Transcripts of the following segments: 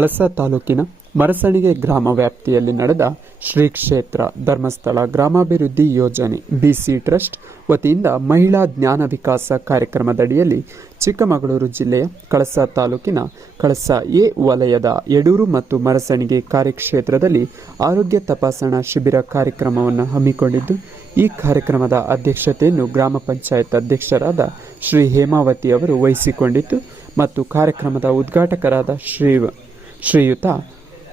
ಕಳಸ ತಾಲೂಕಿನ ಮರಸಣಿಗೆ ಗ್ರಾಮ ವ್ಯಾಪ್ತಿಯಲ್ಲಿ ನಡೆದ ಶ್ರೀ ಕ್ಷೇತ್ರ ಧರ್ಮಸ್ಥಳ ಗ್ರಾಮಾಭಿವೃದ್ಧಿ ಯೋಜನೆ ಬಿಸಿ ಟ್ರಸ್ಟ್ ವತಿಯಿಂದ ಮಹಿಳಾ ಜ್ಞಾನ ವಿಕಾಸ ಕಾರ್ಯಕ್ರಮದಡಿಯಲ್ಲಿ ಚಿಕ್ಕಮಗಳೂರು ಜಿಲ್ಲೆಯ ಕಳಸ ತಾಲೂಕಿನ ಕಳಸ ಎ ವಲಯದ ಯಡೂರು ಮತ್ತು ಮರಸಣಿಗೆ ಕಾರ್ಯಕ್ಷೇತ್ರದಲ್ಲಿ ಆರೋಗ್ಯ ತಪಾಸಣಾ ಶಿಬಿರ ಕಾರ್ಯಕ್ರಮವನ್ನು ಹಮ್ಮಿಕೊಂಡಿದ್ದು, ಈ ಕಾರ್ಯಕ್ರಮದ ಅಧ್ಯಕ್ಷತೆಯನ್ನು ಗ್ರಾಮ ಪಂಚಾಯತ್ ಅಧ್ಯಕ್ಷರಾದ ಶ್ರೀ ಹೇಮಾವತಿ ಅವರು ವಹಿಸಿಕೊಂಡಿದ್ದು ಮತ್ತು ಕಾರ್ಯಕ್ರಮದ ಉದ್ಘಾಟಕರಾದ ಶ್ರೀ ಶ್ರೀಯುತ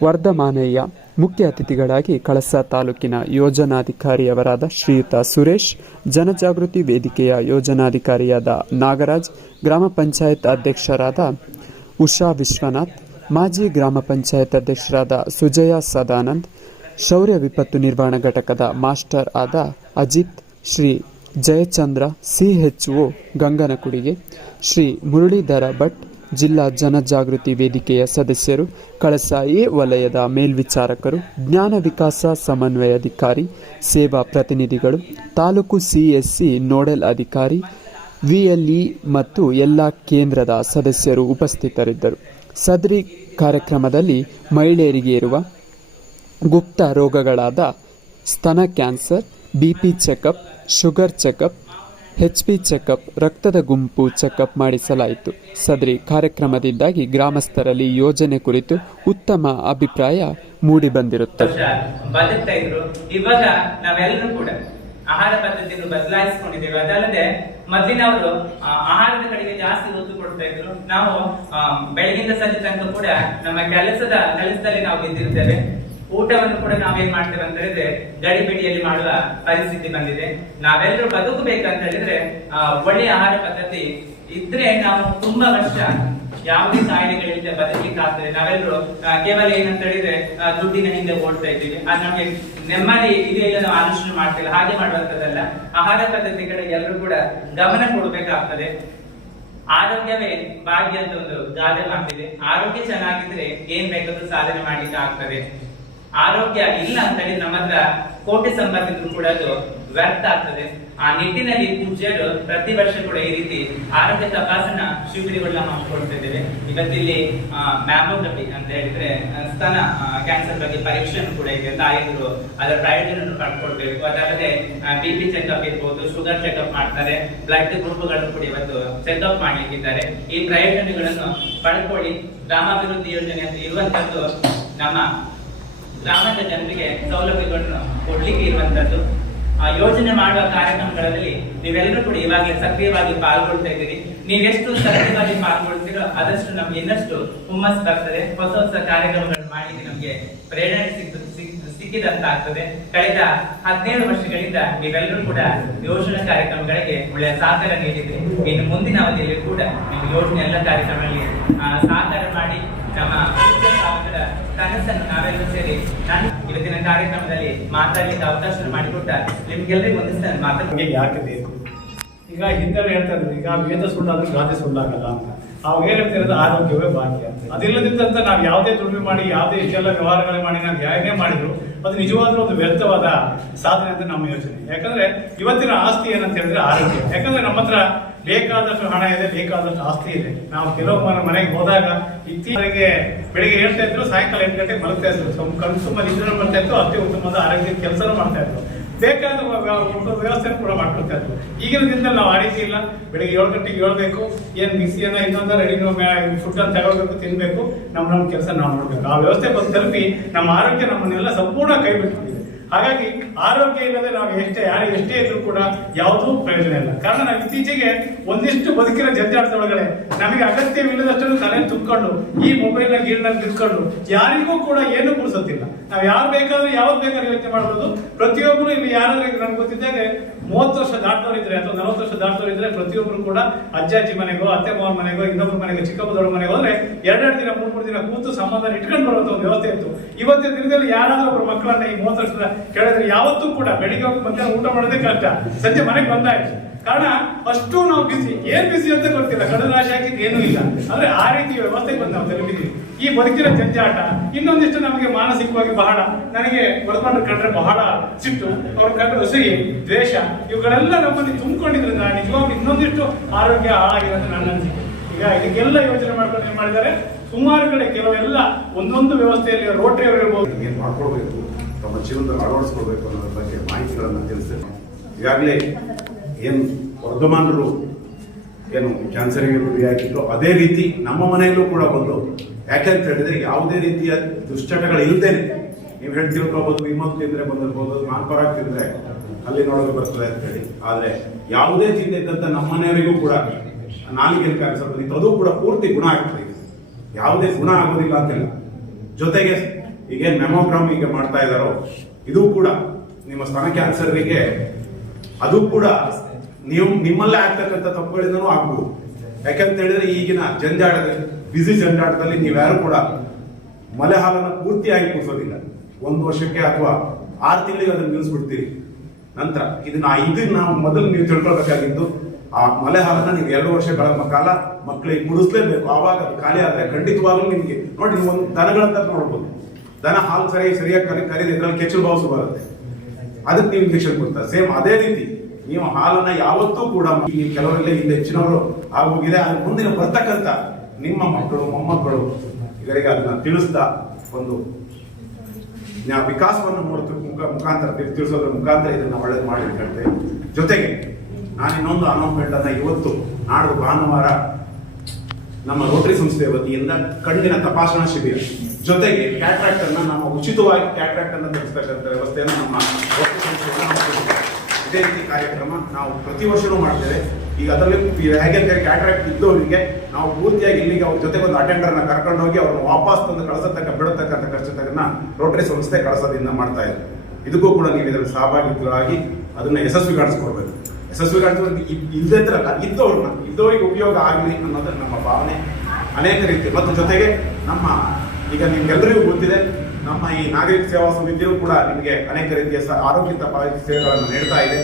ವರ್ಧಮಾನಯ್ಯ ಮುಖ್ಯ ಅತಿಥಿಗಳಾಗಿ ಕಳಸ ತಾಲೂಕಿನ ಯೋಜನಾಧಿಕಾರಿಯವರಾದ ಶ್ರೀಯುತ ಸುರೇಶ್, ಜನಜಾಗೃತಿ ವೇದಿಕೆಯ ಯೋಜನಾಧಿಕಾರಿಯಾದ ನಾಗರಾಜ್, ಗ್ರಾಮ ಪಂಚಾಯತ್ ಅಧ್ಯಕ್ಷರಾದ ಉಷಾ ವಿಶ್ವನಾಥ್, ಮಾಜಿ ಗ್ರಾಮ ಪಂಚಾಯತ್ ಅಧ್ಯಕ್ಷರಾದ ಸುಜಯ ಸದಾನಂದ್, ಶೌರ್ಯ ವಿಪತ್ತು ನಿರ್ವಹಣಾ ಘಟಕದ ಮಾಸ್ಟರ್ ಆದ ಅಜಿತ್, ಶ್ರೀ ಜಯಚಂದ್ರ ಸಿಹೆಚ್ಒ ಗಂಗನಕುಡಿಗೆ, ಶ್ರೀ ಮುರಳೀಧರ ಭಟ್ ಜಿಲ್ಲಾ ಜನಜಾಗೃತಿ ವೇದಿಕೆಯ ಸದಸ್ಯರು ಕಳಸ ಎ ವಲಯದ ಮೇಲ್ವಿಚಾರಕರು, ಜ್ಞಾನ ವಿಕಾಸ ಸಮನ್ವಯಾಧಿಕಾರಿ, ಸೇವಾ ಪ್ರತಿನಿಧಿಗಳು, ತಾಲೂಕು ಸಿಎಸ್ಸಿ ನೋಡಲ್ ಅಧಿಕಾರಿ, ವಿಎಲ್ಇ ಮತ್ತು ಎಲ್ಲ ಕೇಂದ್ರದ ಸದಸ್ಯರು ಉಪಸ್ಥಿತರಿದ್ದರು. ಸದರಿ ಕಾರ್ಯಕ್ರಮದಲ್ಲಿ ಮಹಿಳೆಯರಿಗೆ ಇರುವ ಗುಪ್ತ ರೋಗಗಳಾದ ಸ್ತನ cancer BP checkup, sugar checkup H P checkup, ರಕ್ತದ ಗುಂಪು ಚೆಕಪ್ ಮಾಡಿಸಲಾಯಿತು. ಸದರಿ ಕಾರ್ಯಕ್ರಮದಿಂದಾಗಿ ಗ್ರಾಮಸ್ಥರಲ್ಲಿ ಯೋಜನೆ ಕುರಿತು ಉತ್ತಮ ಅಭಿಪ್ರಾಯ ಮೂಡಿ ಬಂದಿರುತ್ತದೆ ಇವಾಗ ನಾವೆಲ್ಲರೂ ಕೂಡ ಆಹಾರ ಪದ್ಧತಿಯನ್ನು ಬದಲಾಯಿಸಿಕೊಂಡಿದ್ದೇವೆ. ಅದಲ್ಲದೆ ಮೊದಲಿನವರು ಆಹಾರದ ಕಡೆಗೆ ಜಾಸ್ತಿ ಒತ್ತು ಕೊಡ್ತಾ ಇದ್ರು ನಾವು ಬೆಳಗಿಂದ ಸಂಜೆ ತನಕ ಕೂಡ ನಮ್ಮ ಕೆಲಸದ ಕೆಲಸದಲ್ಲಿ ನಾವು ಬಿದ್ದಿರ್ತೇವೆ ಊಟವನ್ನು ಕೂಡ ನಾವೇನ್ ಮಾಡ್ತೇವೆ ಅಂತ ಹೇಳಿದ್ರೆ ಗಡಿಬಿಡಿಯಲ್ಲಿ ಮಾಡುವ ಪರಿಸ್ಥಿತಿ ಬಂದಿದೆ. ನಾವೆಲ್ಲರೂ ಬದುಕಬೇಕಂತ ಹೇಳಿದ್ರೆ ಒಳ್ಳೆಯ ಆಹಾರ ಪದ್ಧತಿ ಇದ್ರೆ ನಾವು ತುಂಬಾ ವರ್ಷ ಯಾವುದೇ ಕಾಯಿಲೆಗಳಿಂದ ಬದುಕಲಿಕ್ಕೆ ಆಗ್ತದೆ. ನಾವೆಲ್ಲರೂ ಕೇವಲ ಏನಂತ ಹೇಳಿದ್ರೆ ದುಡ್ಡಿನ ಹಿಂದೆ ಓಡ್ತಾ ಇದ್ದೀವಿ. ಅದು ನಮಗೆ ನೆಮ್ಮದಿ ಇದೆ ಇಲ್ಲ ನಾವು ಆಲೋಚನೆ ಮಾಡ್ತಿಲ್ಲ. ಹಾಗೆ ಮಾಡುವಂತದ್ದಲ್ಲ ಆಹಾರ ಪದ್ಧತಿ ಕಡೆ ಎಲ್ಲರೂ ಕೂಡ ಗಮನ ಕೊಡಬೇಕಾಗ್ತದೆ. ಆರೋಗ್ಯವೇ ಭಾಗ್ಯ ಅಂತ ಒಂದು ಗಾದೆ ಮಾತಿದೆ ಆರೋಗ್ಯ ಚೆನ್ನಾಗಿದ್ರೆ ಏನ್ ಬೇಕಾದ್ರೂ ಸಾಧನೆ ಮಾಡ್ಲಿಕ್ಕೆ ಆಗ್ತದೆ. ಆರೋಗ್ಯ ಇಲ್ಲ ಅಂತ ಹೇಳಿ ನಮ್ಮ ಹತ್ರ ಕೋಟಿ ಸಂಪತ್ತಿದ್ರು ಕೂಡ ಅದು ವ್ಯರ್ಥ ಆಗ್ತದೆ. ಆ ನಿಟ್ಟಿನಲ್ಲಿ ಪೂಜ್ಯರು ಪ್ರತಿ ವರ್ಷ ಕೂಡ ಈ ರೀತಿ ಆರೋಗ್ಯ ತಪಾಸಣಾ ಶಿಬಿರಗಳನ್ನ ಇದ್ದೇವೆ. ಇವತ್ತಿಲ್ಲಿ ಮ್ಯಾಮೋಗ್ರಫಿ ಅಂತ ಹೇಳಿದ್ರೆ ಸ್ತನ ಕ್ಯಾನ್ಸರ್ ಬಗ್ಗೆ ಪರೀಕ್ಷೆಯನ್ನು ಕೂಡ ಇದೆ ತಾಯಿಗಳು ಅದರ ಪ್ರಯೋಜನ ಪಡ್ಕೊಳ್ಬೇಕು. ಅದಲ್ಲದೆ ಬಿ ಪಿ ಚೆಕಪ್ ಇರ್ಬೋದು ಶುಗರ್ ಚೆಕಪ್ ಮಾಡ್ತಾರೆ. ಬ್ಲಡ್ ಗ್ರೂಪ್ಗಳನ್ನು ಕೂಡ ಇವತ್ತು ಚೆಕಪ್ ಮಾಡ್ಲಿಕ್ಕಿದ್ದಾರೆ. ಈ ಪ್ರಯೋಜನಗಳನ್ನು ಪಡ್ಕೊಳ್ಳಿ. ಗ್ರಾಮಾಭಿವೃದ್ಧಿ ಯೋಜನೆ ಅಂತ ಇರುವಂತದ್ದು ನಮ್ಮ ಗ್ರಾಮದ ಜನರಿಗೆ ಸೌಲಭ್ಯಗಳನ್ನು ಕೊಡ್ಲಿಕ್ಕೆ ಇರುವಂತದ್ದು. ಆ ಯೋಜನೆ ಮಾಡುವ ಕಾರ್ಯಕ್ರಮಗಳಲ್ಲಿ ನೀವೆಲ್ಲರೂ ಕೂಡ ಇವಾಗ ಸಕ್ರಿಯವಾಗಿ ಪಾಲ್ಗೊಳ್ತಾ ಇದ್ದೀರಿ. ನೀವೆಷ್ಟು ಸಕ್ರಿಯವಾಗಿ ಪಾಲ್ಗೊಳ್ತೀರೋ ಅದಷ್ಟು ನಮ್ಗೆ ಇನ್ನಷ್ಟು ಹುಮ್ಮಸ್ ಬರ್ತದೆ. ಹೊಸ ಹೊಸ ಕಾರ್ಯಕ್ರಮಗಳನ್ನು ಮಾಡಿ ನಮ್ಗೆ ಪ್ರೇರಣೆ ಸಿಕ್ತು ಸಿಕ್- ಸಿಕ್ಕಿದಂತ ಆಗ್ತದೆ ಕಳೆದ ಹದಿನೇಳು ವರ್ಷಗಳಿಂದ ನೀವೆಲ್ಲರೂ ಕೂಡ ಯೋಜನಾ ಕಾರ್ಯಕ್ರಮಗಳಿಗೆ ಒಳ್ಳೆಯ ಸಹಕಾರ ನೀಡಿದ್ರಿ. ಇನ್ನು ಮುಂದಿನ ಅವಧಿಯಲ್ಲಿ ಕೂಡ ನೀವು ಯೋಜನೆ ಎಲ್ಲ ಕಾರ್ಯಕ್ರಮಗಳಲ್ಲಿ ಆ, ಸಹಕಾರ ಮಾಡಿ ನಮ್ಮ ಕನಸನ್ನು ನಾವೆಲ್ಲರೂ ಸೇರಿ ನಾನು ಇವತ್ತಿನ ಕಾರ್ಯಕ್ರಮದಲ್ಲಿ ಮಾತಾಡಲಿಕ್ಕೆ ಅವಕಾಶ ಮಾಡಿಕೊಟ್ಟ ನಿಮ್ಗೆಲ್ಲರಿಗೂ ಮಾತಾಡ್ತೀನಿ ನಮಗೆ ಯಾಕೆ ಬೇಕು? ಈಗ ಹಿಂದೆಲ್ಲ ಹೇಳ್ತಾ ಇದ್ರು ಈಗ ವೇದ ಸುಳ್ಳಾದ್ರೆ ಗಾದೆ ಸುಳ್ಳಾಗಲ್ಲ ಅಂತ. ಅವಾಗ ಏನು ಹೇಳ್ತಾ ಇರೋದು? ಆರೋಗ್ಯವೇ ಭಾಗ್ಯ ಅಂತ. ಅದಿಲ್ಲದಿದ್ದಂತ ನಾವು ಯಾವುದೇ ದುಡಿಮೆ ಮಾಡಿ, ಯಾವುದೇ ಇಷ್ಟೆಲ್ಲ ವ್ಯವಹಾರಗಳೇ ಮಾಡಿ, ನಾವು ಯಾರೇ ಮಾಡಿದ್ರು, ಅದು ನಿಜವಾದ್ರೂ ಒಂದು ವ್ಯರ್ಥವಾದ ಸಾಧನೆ ಅಂತ ನಮ್ಮ ಯೋಚನೆ. ಯಾಕಂದ್ರೆ ಇವತ್ತಿನ ಆಸ್ತಿ ಏನಂತ ಹೇಳಿದ್ರೆ ಆರೋಗ್ಯ. ಯಾಕಂದ್ರೆ ನಮ್ಮ ಹತ್ರ ಬೇಕಾದಷ್ಟು ಹಣ ಇದೆ, ಬೇಕಾದಷ್ಟು ಆಸ್ತಿ ಇದೆ. ನಾವು ಕೆಲವು ಮನೆ ಮನೆಗೆ ಹೋದಾಗ ಇತ್ತೀಚೆಗೆ ಬೆಳಿಗ್ಗೆ ಹೇಳ್ತಾ ಇದ್ರು, ಸಾಯಂಕಾಲ ಎಂಟು ಗಂಟೆಗೆ ಮಲಗ್ತಾ ಇದ್ರು. ಕಣ್ಣು ತುಂಬ ನಿದ್ರೆ ಮಾಡ್ತಾ ಇತ್ತು ಅತ್ಯುತ್ತಮವಾದ ಉತ್ತಮವಾದ ಆರೋಗ್ಯ ಕೆಲಸನೂ ಮಾಡ್ತಾ ಇದ್ರು. ಬೇಕಾದ ವ್ಯವಸ್ಥೆ ಕೂಡ ಮಾಡ್ಕೊಳ್ತಾ ಈಗಿನ ದಿನದಲ್ಲಿ ನಾವು ಆ ರೀತಿ ಇಲ್ಲ. ಬೆಳಿಗ್ಗೆ ಏಳು ಗಂಟೆಗೆ ಏಳ್ಬೇಕು. ಏನು ಮಿಕ್ಸಿಯನ್ನ ಇನ್ನೊಂದ ರೆಡಿ ಫುಡ್ ಅನ್ನು ತಗೊಳ್ಬೇಕು, ತಿನ್ಬೇಕು. ನಮ್ಮ ನಮ್ಮ ಕೆಲಸ ನಾವು ನೋಡ್ಬೇಕು. ಆ ವ್ಯವಸ್ಥೆ ಬಂದು ತಲುಪಿ ನಮ್ಮ ಆರೋಗ್ಯ ನಮ್ಮನ್ನೆಲ್ಲ ಸಂಪೂರ್ಣ ಕೈ ಬಿಟ್ಬಿಟ್ಟಿದೆ ಹಾಗಾಗಿ ಆರೋಗ್ಯ ಇಲ್ಲದೆ ನಾವು ಎಷ್ಟೇ, ಯಾರು ಎಷ್ಟೇ ಇದ್ರೂ ಕೂಡ ಯಾವುದೂ ಪ್ರಯೋಜನ ಇಲ್ಲ. ಕಾರಣ ನಾವು ಇತ್ತೀಚೆಗೆ ಒಂದಿಷ್ಟು ಬದುಕಿನ ಜಂಜಾಟದೊಳಗಡೆ ನಮಗೆ ಅಗತ್ಯವಿಲ್ಲದಷ್ಟು ತಲೆ ತುಂಬಿಕೊಂಡು, ಈ ಮೊಬೈಲ್ನ ಗೀರ್ನಲ್ಲಿ ನಿಂತ್ಕೊಂಡು ಯಾರಿಗೂ ಕೂಡ ಏನು ಪುರುಸೊತ್ತಿಲ್ಲ. ನಾವು ಯಾರು ಬೇಕಾದ್ರೂ ಯಾವ್ದು ಬೇಕಾದ್ರೂ ಯೋಚನೆ ಮಾಡಬಹುದು ಪ್ರತಿಯೊಬ್ಬರು ಇಲ್ಲಿ ಯಾರಾದ್ರೂ ನನ್ಗೆ ಗೊತ್ತಿದ್ದಾಗ ಮೂವತ್ತು ವರ್ಷ ದಾಟದವ್ರು ಇದ್ರೆ ಅಥವಾ ನಲವತ್ತು ವರ್ಷ ದಾಟದವ್ರು ಇದ್ರೆ ಪ್ರತಿಯೊಬ್ಬರು ಕೂಡ ಅಜ್ಜ, ಅಜ್ಜಿ ಮನೆಗೋ, ಅತ್ತೆ ಮಾವನ ಮನೆಗೋ ಇನ್ನೊಬ್ಬರ ಮನೆಗೋ ಚಿಕ್ಕಪ್ಪದವ್ರ ಮನೆಗೋ ಅಂದ್ರೆ ಎರಡೆರಡು ದಿನ, ಮೂರು ಮೂರು ದಿನ ಕೂತು ಸಂಬಂಧ ಇಟ್ಕೊಂಡು ಬರುವಂತ ಒಂದು ವ್ಯವಸ್ಥೆ ಇತ್ತು. ಇವತ್ತಿನ ದಿನದಲ್ಲಿ ಯಾರಾದ್ರೂ ಒಬ್ಬರು ಮಕ್ಕಳನ್ನ ಈ ಮೂವತ್ತು ವರ್ಷದ ಕೇಳಿದ್ರೆ ಯಾವತ್ತೂ ಕೂಡ ಬೆಳಿಗ್ಗೆ ಹೋಗಿ ಮಧ್ಯಾಹ್ನ ಊಟ ಮಾಡೋದೇ ಕಷ್ಟ. ಸಂಜೆ ಮನೆಗೆ ಬಂದಾಯ್ತು. ಕಾರಣ, ಅಷ್ಟು ನಾವು ಬಿಸಿ ಏನ್ ಬಿಸಿ ಅಂತ ಗೊತ್ತಿಲ್ಲ. ಕಡಲ ರಾಶಿ ಏನೂ ಇಲ್ಲ. ಅಂದ್ರೆ ಆ ರೀತಿ ವ್ಯವಸ್ಥೆಗೆ ಬಂದ ನಾವು ತಲುಪಿದೀವಿ ಈ ಬದುಕಿನ ಜಂಜಾಟ ಇನ್ನೊಂದಿಷ್ಟು ನಮಗೆ ಮಾನಸಿಕವಾಗಿ ಬಹಳ, ನನಗೆ ಬದುಕೊಂಡು ಕಂಡ್ರೆ ಬಹಳ ಸಿಟ್ಟು, ಅವ್ರ ಕಂಡ್ರೆ ಉಸಿರಿ ದ್ವೇಷ, ಇವುಗಳೆಲ್ಲ ನಮ್ಮಲ್ಲಿ ತುಂಬಿಕೊಂಡಿದ್ರಿಂದ ನಿಜವಾಗ್ಲೂ ಇನ್ನೊಂದಿಷ್ಟು ಆರೋಗ್ಯ ಹಾಳಾಗಿರೋದು ನನ್ನ ಅನಿಸಿಕೆ. ಈಗ ಇದಕ್ಕೆಲ್ಲ ಯೋಚನೆ ಮಾಡ್ಕೊಂಡು ಏನ್ ಮಾಡಿದ್ದಾರೆ? ಸುಮಾರು ಕಡೆ ಕೆಲವೆಲ್ಲ ಒಂದೊಂದು ವ್ಯವಸ್ಥೆಯಲ್ಲಿ ರೋಟರಿ ಅವರು ಇರ್ಬೋದು. ಏನ್ ಮಾಡ್ಕೊಳ್ಬೇಕು? ತಮ್ಮ ಜೀವನದಲ್ಲಿ ಅಳವಡಿಸ್ಕೊಳ್ಬೇಕು ಅನ್ನೋದ್ರ ಬಗ್ಗೆ ಮಾಹಿತಿಗಳನ್ನು ತಿಳಿಸ್ತೇನೆ. ಈಗಾಗಲೇ ಏನು ವರ್ಧಮಾನರು ಏನು ಕ್ಯಾನ್ಸರ್ಗೆ ಗುರಿಯಾಗಿದ್ರು ಅದೇ ರೀತಿ ನಮ್ಮ ಮನೆಯಲ್ಲೂ ಕೂಡ ಒಂದು ಯಾಕೆಂತ ಹೇಳಿದ್ರೆ ಯಾವುದೇ ರೀತಿಯ ದುಶ್ಚಟಗಳು ಇಲ್ಲದೇನೆ ನೀವು ಹೇಳ್ತಿರ್ಕೋಬಹುದು ವಿಮಲ್ ತಿಂದ್ರೆ ಬಂದಿರ್ಬೋದು ಮಾನ್ಪರಾಗ್ ತಿಂದ್ರೆ ಅಲ್ಲಿ ನೋಡೋದು ಬರ್ತದೆ ಅಂತ ಹೇಳಿ. ಆದ್ರೆ ಯಾವುದೇ ತಿಂದಿದ್ದಂತ ನಮ್ಮ ಮನೆಯವರಿಗೂ ಕೂಡ ನಾಲಿಗೆ ಕ್ಯಾನ್ಸರ್ ಬಂದಿತ್ತು ಅದು ಕೂಡ ಪೂರ್ತಿ ಗುಣ ಆಗ್ತದೆ. ಯಾವುದೇ ಗುಣ ಆಗೋದಿಲ್ಲ ಅಂತಿಲ್ಲ. ಜೊತೆಗೆ ಈಗೇನ್ ಮೆಮೋಗ್ರಾಮ್ ಈಗ ಮಾಡ್ತಾ ಇದಾರೋ ಇದು ಕೂಡ ನಿಮ್ಮ ಸ್ತನ ಕ್ಯಾನ್ಸರ್ಗೆ ಅದು ಕೂಡ ನೀವು ನಿಮ್ಮಲ್ಲೇ ಆಗ್ತಕ್ಕಂಥ ತಪ್ಪುಗಳಿಂದನೂ ಆಗ್ಬೋದು. ಯಾಕಂತ ಹೇಳಿದ್ರೆ ಈಗಿನ ಜಂಜಾಟದ ಬಿಸಿ ಜಂಜಾಟದಲ್ಲಿ ನೀವ್ಯಾರು ಕೂಡ ಮಲೆ ಹಾಲನ್ನು ಪೂರ್ತಿಯಾಗಿ ಕುಡಿಸೋದಿಲ್ಲ. ಒಂದು ವರ್ಷಕ್ಕೆ ಅಥವಾ ಆರು ತಿಂಗಳಿಗೆ ಅದನ್ನು ನಿಲ್ಲಿಸ್ಬಿಡ್ತೀರಿ. ನಂತರ ಇದನ್ನ ಇದನ್ನ ನಾವು ಮೊದಲು ನೀವು ತಿಳ್ಕೊಳ್ಬೇಕಾಗಿದ್ದು ಆ ಮಲೆ ಹಾಲನ್ನ ನೀವು ಎರಡು ವರ್ಷಗಳ ಕಾಲ ಮಕ್ಕಳಿಗೆ ಕುಡಿಸ್ಲೇಬೇಕು. ಆವಾಗ ಅದು ಖಾಲಿ ಆದರೆ ಖಂಡಿತವಾಗ್ಲೂ ನಿಮಗೆ ನೋಡಿ, ನೀವು ಒಂದು ದನಗಳಂತ ನೋಡ್ಬೋದು. ದನ ಹಾಲು ಸರಿ ಸರಿಯಾಗಿ ಕರಿ ಕರೀದು ಇದ್ರಲ್ಲಿ ಕೆಚ್ಚಲು ಭಾವಿಸು ಬರುತ್ತೆ. ಅದಕ್ಕೆ ನೀವು ಇಂಜೆಕ್ಷನ್ ಕೊಡ್ತಾರೆ. ಸೇಮ್ ಅದೇ ರೀತಿ ನೀವು ಹಾಲನ್ನ ಯಾವತ್ತೂ ಕೂಡ ಕೆಲವರಲ್ಲಿ ಇಲ್ಲಿ ಹೆಚ್ಚಿನವರು ಆಗೋಗಿದೆ. ಅದ್ರ ಮುಂದಿನ ಬರ್ತಕ್ಕಂಥ ನಿಮ್ಮ ಮಕ್ಕಳು, ಮೊಮ್ಮಕ್ಕಳು ಇವರಿಗೆ ಅದನ್ನ ತಿಳಿಸ್ತಾ ಒಂದು ವಿಕಾಸವನ್ನು ನೋಡೋದ್ರ ಮುಖ ಮುಖಾಂತರ ತಿಳ್- ತಿಳಿಸೋದ್ರ ಮುಖಾಂತರ ಇದನ್ನ ಒಳ್ಳೇದು ಮಾಡಿ ಜೊತೆಗೆ ನಾನು ಇನ್ನೊಂದು ಅನೌನ್ಸ್ಮೆಂಟ್ ಅನ್ನ ಇವತ್ತು ನಾಡು ಭಾನುವಾರ ನಮ್ಮ ರೋಟರಿ ಸಂಸ್ಥೆಯ ವತಿಯಿಂದ ಕಣ್ಣಿನ ತಪಾಸಣಾ ಶಿಬಿರ ಜೊತೆಗೆ ಕ್ಯಾಟ್ರಾಕ್ಟ್ ಅನ್ನ ನಾವು ಉಚಿತವಾಗಿ ಕ್ಯಾಟ್ರಾಕ್ಟ್ ಅನ್ನ ತಿಳಿಸ್ತಕ್ಕಂಥ ವ್ಯವಸ್ಥೆಯನ್ನು ನಮ್ಮ ರೋಟರಿ ಸಂಸ್ಥೆ. ಇದೇ ರೀತಿ ಕಾರ್ಯಕ್ರಮ ನಾವು ಪ್ರತಿ ವರ್ಷನೂ ಮಾಡ್ತೇವೆ. ಈಗ ಅದರಲ್ಲಿ ಹೇಗೆ ಕ್ಯಾಟ್ರಾಕ್ಟ್ ಇದ್ದವರಿಗೆ ನಾವು ಪೂರ್ತಿಯಾಗಿ ಇಲ್ಲಿಗೆ ಅವ್ರ ಜೊತೆಗೆ ಒಂದು ಅಟೆಂಡರ್ನ ಕರ್ಕೊಂಡು ಹೋಗಿ ಅವ್ರನ್ನ ವಾಪಸ್ ತಂದು ಕಳಿಸತಕ್ಕ, ಬಿಡತಕ್ಕಂಥ ಖರ್ಚನ್ನ ರೋಟರಿ ಸಂಸ್ಥೆ ಕಳಿಸೋದ್ರಿಂದ ಮಾಡ್ತಾ ಇದೆ. ಇದಕ್ಕೂ ಕೂಡ ನೀವು ಇದರಲ್ಲಿ ಸಹಭಾಗಿತ್ವರಾಗಿ ಅದನ್ನ ಯಶಸ್ವಿ ಯಶಸ್ವಿಗೊಳಿಸೋದು ಇಲ್ಲದೇ ಇದ್ರಲ್ಲ ಇದ್ದವ್ರನ್ನ, ಇದ್ದವರಿಗೆ ಉಪಯೋಗ ಆಗಲಿ ಅನ್ನೋದು ನಮ್ಮ ಭಾವನೆ. ಅನೇಕ ರೀತಿ. ಮತ್ತು ಜೊತೆಗೆ ನಮ್ಮ, ಈಗ ನಿಮ್ಗೆಲ್ಲರಿಗೂ ಗೊತ್ತಿದೆ ನಮ್ಮ ಈ ನಾಗರಿಕ ಸೇವಾ ಸಮಿತಿಯು ಕೂಡ ನಿಮಗೆ ಅನೇಕ ರೀತಿಯ ಆರೋಗ್ಯ ತಪಾಸಣೆ ಸೇವೆಗಳನ್ನು ನೀಡ್ತಾ ಇದೆ.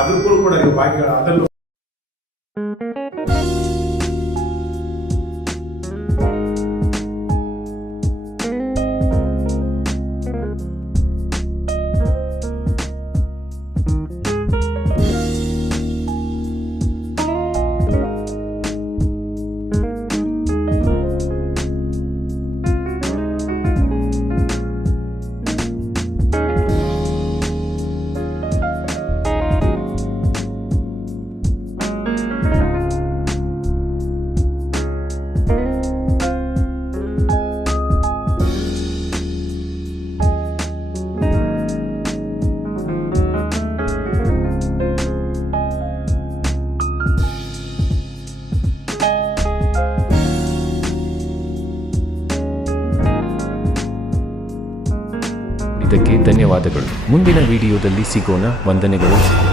ಅದಕ್ಕೂ ಕೂಡ ನೀವು ಭಾಗಿಗಳ ಅದನ್ನು ಧನ್ಯವಾದಗಳು. ಮುಂದಿನ ವಿಡಿಯೋದಲ್ಲಿ ಸಿಗೋಣ. ವಂದನೆಗಳು.